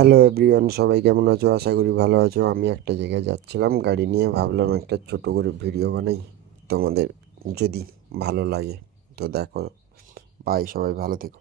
Hello everyone, সবাই কেমন আছো? আশা করি ভালো আছো। আমি একটা জায়গায় যাচ্ছিলাম গাড়ি নিয়ে, ভাবলাম একটা ছোট করে ভিডিও বানাই, তোমাদের যদি ভালো লাগে তো দেখো। বাই, সবাই ভালো থেকো।